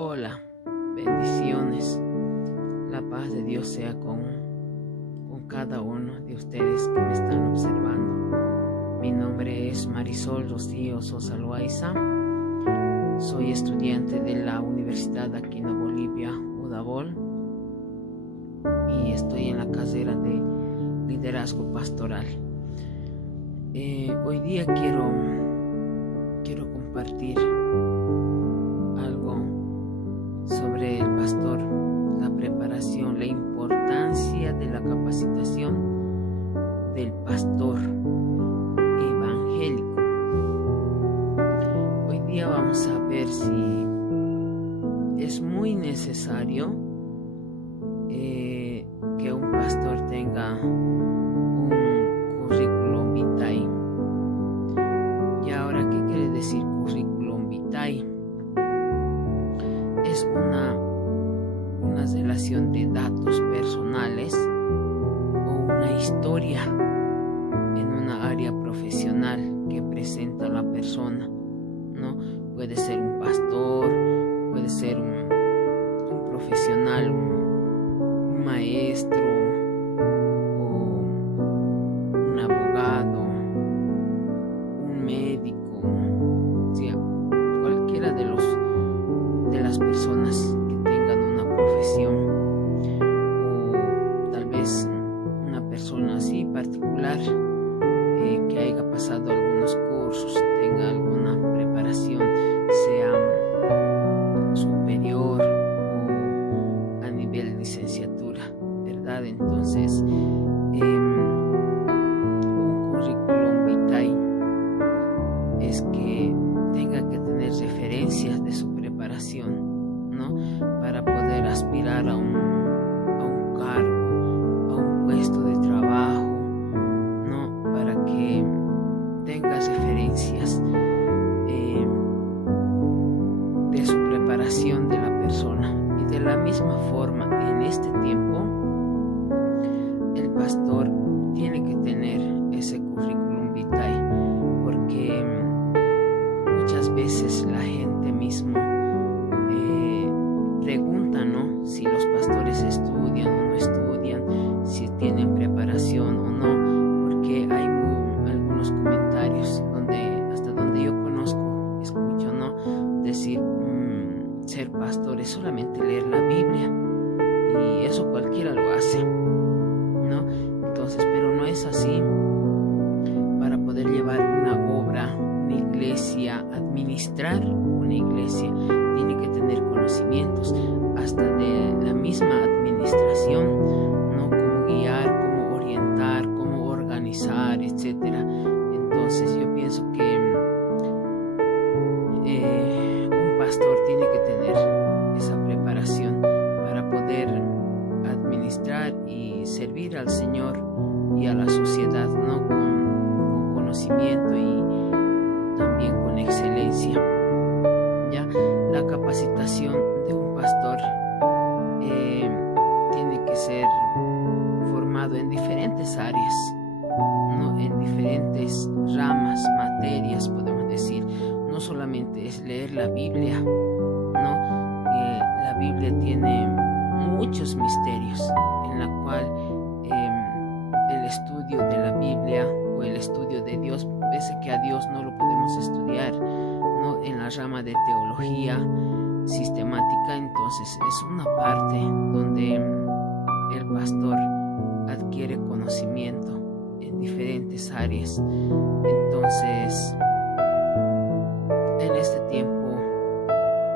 Hola, bendiciones. La paz de Dios sea con cada uno de ustedes que me están observando. Mi nombre es Marisol Rocío Sosa Loaiza. Soy estudiante de la Universidad Aquino Bolivia, Udabol, y estoy en la carrera de liderazgo pastoral. Hoy día quiero compartir algo sobre el pastor, la preparación, la importancia de la capacitación del pastor evangélico. Hoy día vamos a ver si es muy necesario que un pastor tenga un currículum vitae. Y ahora, ¿qué quiere decir currículum vitae? Es una relación de datos personales o una historia en una área profesional que presenta la persona, ¿no? Puede ser un pastor, puede ser un profesional, un maestro o un abogado, un médico, o sea, cualquiera de las personas que tengan una profesión, o tal vez una persona así particular que haya pasado algunos cursos, tenga alguna preparación, sea superior o a nivel de licenciatura, ¿verdad? Entonces, un currículum vitae es que tenga que tener referencias de su preparación, ¿no? Para poder aspirar a un cargo, a un puesto de trabajo, ¿no? Para que tenga referencias de su preparación de la persona. Y de la misma forma, en este tiempo, el pastor tiene que tener ese currículum vitae, porque muchas veces la gente mismo pregunta, ¿no? Si los pastores estudian o no estudian, si tienen preparación o no, porque hay algunos comentarios hasta donde yo conozco, escucho, ¿no? Decir, ser pastor es solamente leer la Biblia, y eso cualquiera lo hace, ¿no? Entonces, pero no es así. Para poder llevar una obra, una iglesia, administrar una iglesia, tiene que tener conocimientos hasta de la misma administración, ¿no? Cómo guiar, cómo orientar, cómo organizar, etcétera. Entonces yo pienso que un pastor tiene que tener esa preparación para poder administrar y servir al Señor y a la sociedad, ¿no? Con conocimiento y también con excelencia. Ya la capacitación de un pastor tiene que ser formado en diferentes áreas, ¿no? En diferentes ramas, materias, podemos decir. No solamente es leer la Biblia, ¿no? La Biblia tiene muchos misterios, en la cual el estudio de la Biblia o el estudio de Dios, pese que a Dios no lo podemos estudiar, ¿no? En la rama de teología sistemática, entonces es una parte donde el pastor adquiere conocimiento en diferentes áreas. Entonces, en este tiempo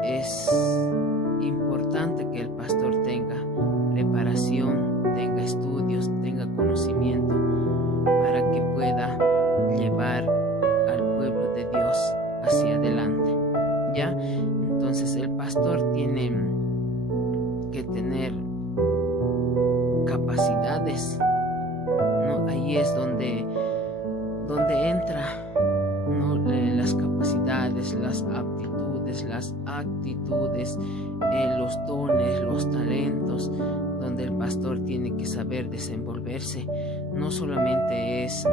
es importante que el pastor tenga preparación, tenga estudios, tenga conocimiento, para que pueda llevar al pueblo de Dios hacia adelante, ¿ya? Entonces el pastor tiene que tener capacidades, ¿no? Ahí es donde entra, ¿no? Las capacidades, las aptitudes, las actitudes, los dones, los talentos, donde el pastor tiene que saber desenvolverse. No solamente es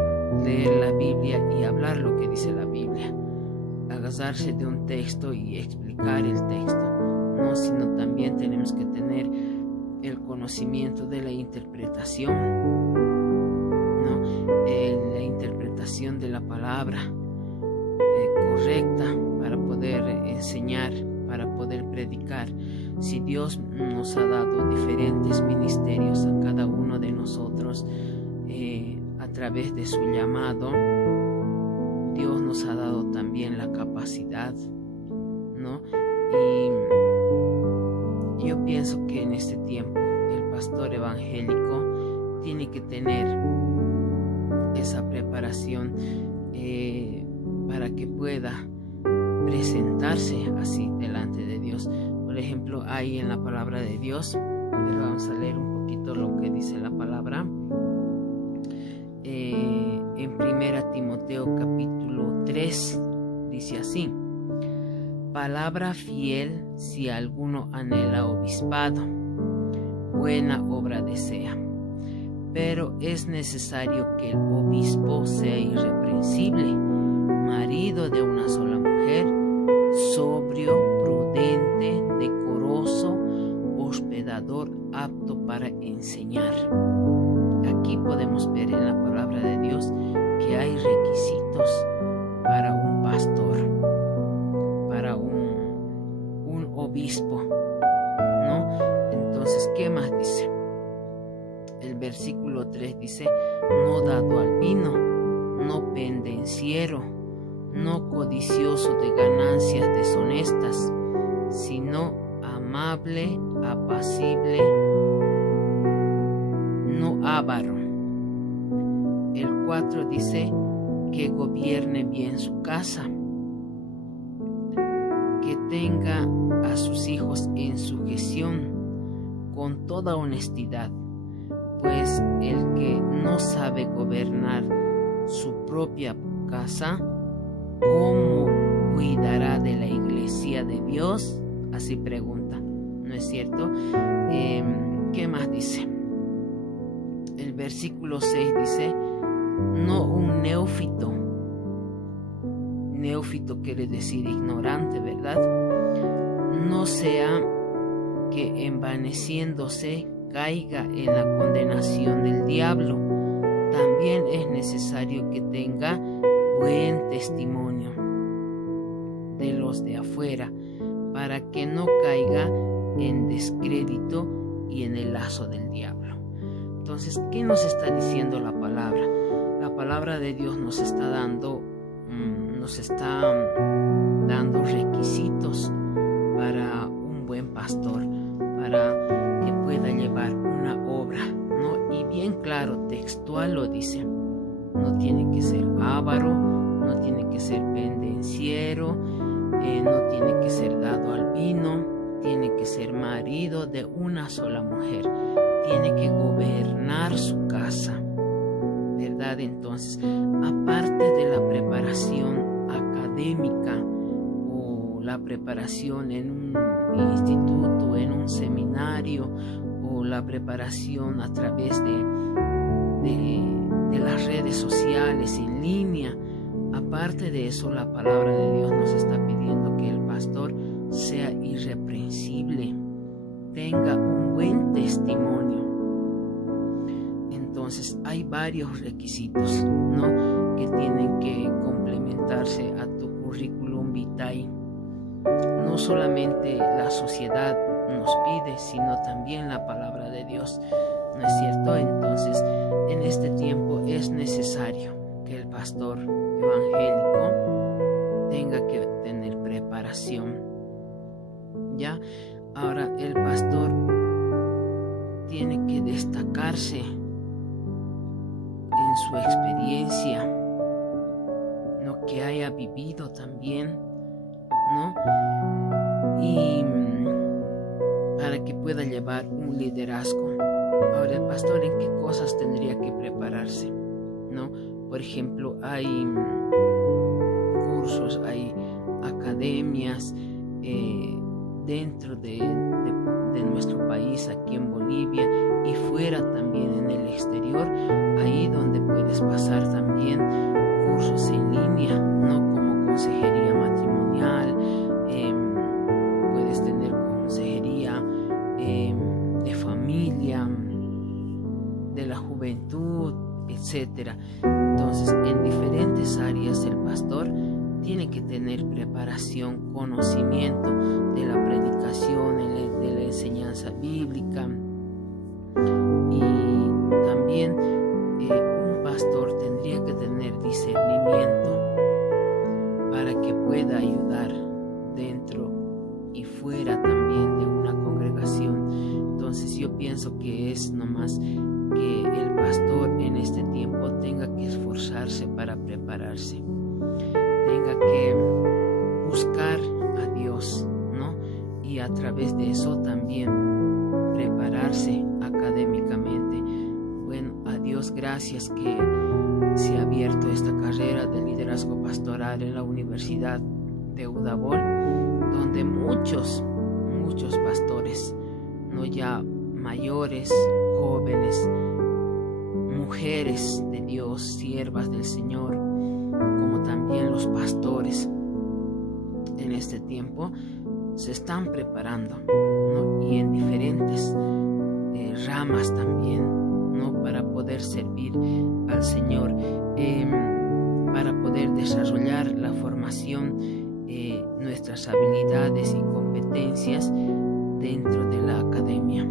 leer la Biblia y hablar lo que dice la Biblia, agarrarse de un texto y explicar el texto. ¿no? Sino también tenemos que tener el conocimiento de la interpretación, ¿no? La interpretación de la palabra correcta para poder enseñar, para poder predicar. Si Dios nos ha dado diferentes ministerios a cada uno de nosotros a través de su llamado, Dios nos ha dado también la capacidad, ¿no? Y yo pienso que en este tiempo el pastor evangélico tiene que tener esa preparación para que pueda presentarse así delante de Dios. Por ejemplo, ahí en la palabra de Dios, pero vamos a leer un poquito lo que dice la palabra. En 1 Timoteo capítulo 3 dice así: palabra fiel si alguno anhela obispado, buena obra desea, pero es necesario que el obispo sea irreprensible, marido de una sola mujer, sobrio, prudente, decoroso, hospedador, apto para enseñar. Aquí podemos ver en la palabra de Dios que hay requisitos para un pastor, para un obispo, ¿no? Entonces, ¿qué más dice? El versículo 3 dice: no dado al vino, no pendenciero, no codicioso de ganancias deshonestas, sino amable, apacible, no avaro. El 4 dice que gobierne bien su casa, que tenga a sus hijos en sujeción con toda honestidad, pues el que no sabe gobernar su propia casa, ¿cómo cuidará de la iglesia de Dios? Así pregunta, ¿no es cierto? ¿Qué más dice? El versículo 6 dice: no un neófito. Neófito quiere decir ignorante, ¿verdad? No sea que envaneciéndose caiga en la condenación del diablo. También es necesario que tenga buen testimonio de los de afuera, para que no caiga en descrédito y en el lazo del diablo. Entonces, ¿qué nos está diciendo la palabra? La palabra de Dios nos está dando requisitos para un buen pastor, para que pueda llevar una obra, ¿no? Y bien claro, textual lo dice: no tiene que ser avaro, no tiene que ser pendenciero, no tiene que ser dado al vino, tiene que ser marido de una sola mujer, tiene que gobernar su casa, ¿verdad? Entonces, aparte de la preparación académica o la preparación en un instituto, en un seminario, o la preparación a través de las redes sociales en línea, aparte de eso, la palabra de Dios nos está pidiendo que el pastor sea irreprensible, tenga un buen testimonio. Entonces hay varios requisitos, ¿no?, que tienen que complementarse a tu currículum vitae. No solamente la sociedad nos pide, sino también la palabra de Dios, ¿no es cierto? Entonces, en este tiempo es necesario que el pastor evangélico tenga que tener preparación. Ya, ahora el pastor tiene que destacarse en su experiencia, lo que haya vivido también, ¿no? Y para que pueda llevar un liderazgo. Ahora, el pastor, ¿en qué cosas tendría que prepararse? ¿No? Por ejemplo, hay cursos, hay academias dentro de nuestro país, aquí en Bolivia, y fuera también en el exterior, ahí donde puedes pasar también cursos en línea, ¿no? Como consejería matrimonial, puedes tener etcétera. Entonces, en diferentes áreas el pastor tiene que tener preparación, conocimiento de la predicación, de la enseñanza bíblica. Y también un pastor tendría que tener discernimiento para que pueda ayudar dentro y fuera también de una congregación. Entonces yo pienso que es nomás que el pastor en este tiempo tenga que esforzarse para prepararse, tenga que buscar a Dios, ¿no? Y a través de eso también prepararse académicamente. Bueno, a Dios gracias que se ha abierto esta carrera de liderazgo pastoral en la Universidad de Udabol, donde muchos pastores, no ya mayores, jóvenes, mujeres de Dios, siervas del Señor, como también los pastores en este tiempo se están preparando, ¿no? Y en diferentes ramas también, ¿no? Para poder servir al Señor, para poder desarrollar la formación, nuestras habilidades y competencias dentro de la academia.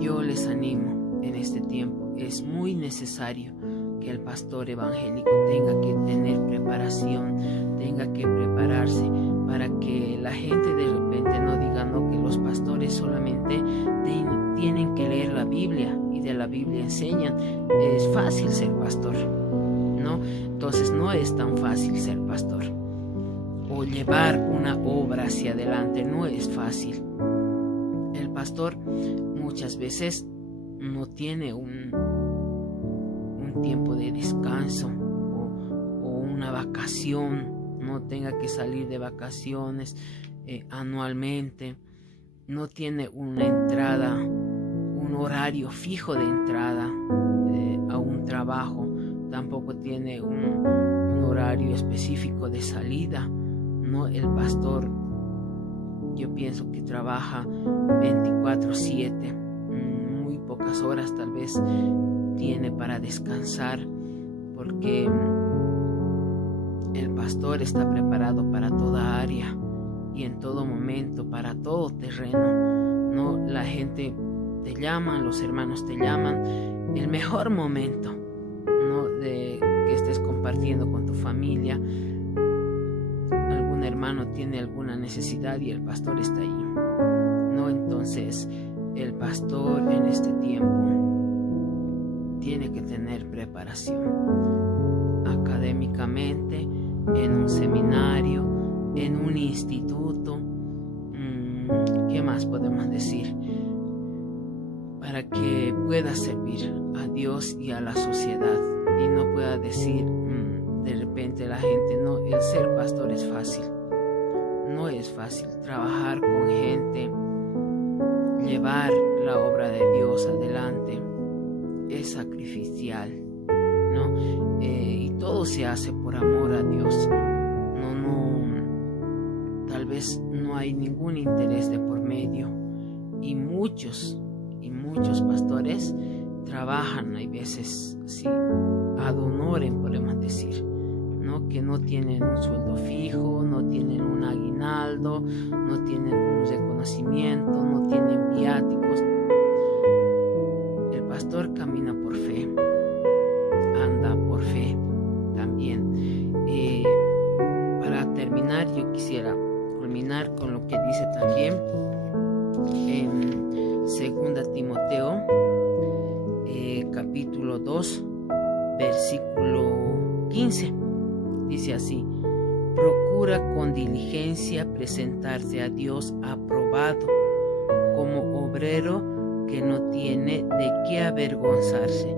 Yo les animo en este tiempo, es muy necesario que el pastor evangélico tenga que tener preparación, tenga que prepararse, para que la gente de repente no diga, no, que los pastores solamente tienen que leer la Biblia y de la Biblia enseñan. Es fácil ser pastor, ¿no? Entonces no es tan fácil ser pastor, o llevar una obra hacia adelante no es fácil. El pastor muchas veces no tiene un tiempo de descanso o una vacación, no tenga que salir de vacaciones anualmente, no tiene una entrada, un horario fijo de entrada a un trabajo, tampoco tiene un horario específico de salida, ¿no? El pastor, yo pienso que trabaja 24/7, muy pocas horas tal vez tiene para descansar, porque el pastor está preparado para toda área y en todo momento, para todo terreno, ¿no? La gente te llama, los hermanos te llaman, el mejor momento, ¿no? De que estés compartiendo con tu familia, algún hermano tiene alguna necesidad y el pastor está ahí, ¿no? Entonces el pastor en este tiempo tiene que tener preparación académicamente, en un seminario, en un instituto. ¿Qué más podemos decir? Para que pueda servir a Dios y a la sociedad y no pueda decir de repente la gente, no, el ser pastor es fácil. No es fácil trabajar con gente, llevar la obra de Dios adelante, es sacrificial, ¿no? Y todo se hace por amor a Dios. Tal vez no hay ningún interés de por medio, y muchos pastores trabajan, hay veces, sí, ad honorem podemos decir, ¿no? Que no tienen un sueldo fijo, no tienen un aguinaldo, no tienen un reconocimiento, no tienen viáticos. El pastor camina por fe, anda por fe también. Para terminar, yo quisiera culminar con lo que dice también en 2 Timoteo capítulo 2 versículo 15. Dice así: procura con diligencia presentarse a Dios aprobado, como obrero que no tiene de qué avergonzarse,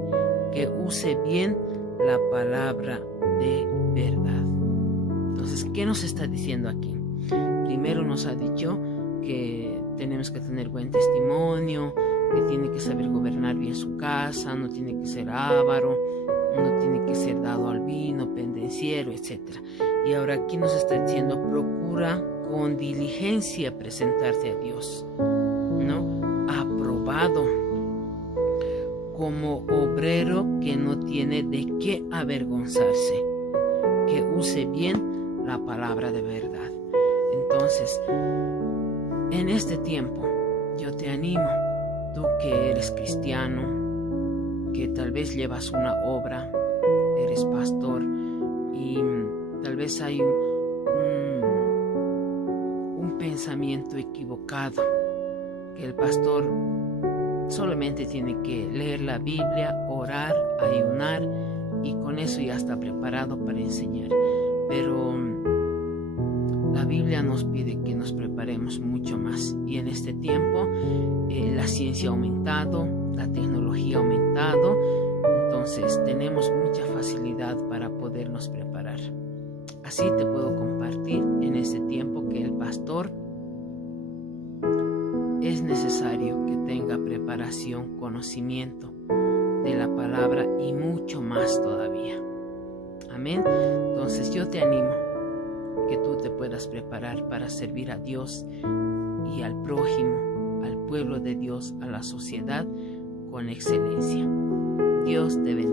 que use bien la palabra de verdad. Entonces, ¿qué nos está diciendo aquí? Primero nos ha dicho que tenemos que tener buen testimonio, que tiene que saber gobernar bien su casa, no tiene que ser avaro, no tiene que ser dado al vino, pendenciero, etc. Y ahora aquí nos está diciendo: procura con diligencia presentarte a Dios, ¿no? Aprobado, como obrero que no tiene de qué avergonzarse, que use bien la palabra de verdad. Entonces, en este tiempo, yo te animo, tú que eres cristiano, que tal vez llevas una obra, eres pastor y tal vez hay un pensamiento equivocado, que el pastor solamente tiene que leer la Biblia, orar, ayunar y con eso ya está preparado para enseñar. Pero la Biblia nos pide que nos preparemos mucho más, y en este tiempo la ciencia ha aumentado, la tecnología ha aumentado, entonces tenemos mucha facilidad para podernos preparar. Así te puedo compartir en este tiempo que el pastor es necesario que tenga preparación, conocimiento de la palabra y mucho más todavía. Amén. Entonces yo te animo que tú te puedas preparar para servir a Dios y al prójimo, al pueblo de Dios, a la sociedad con excelencia. Dios te bendiga.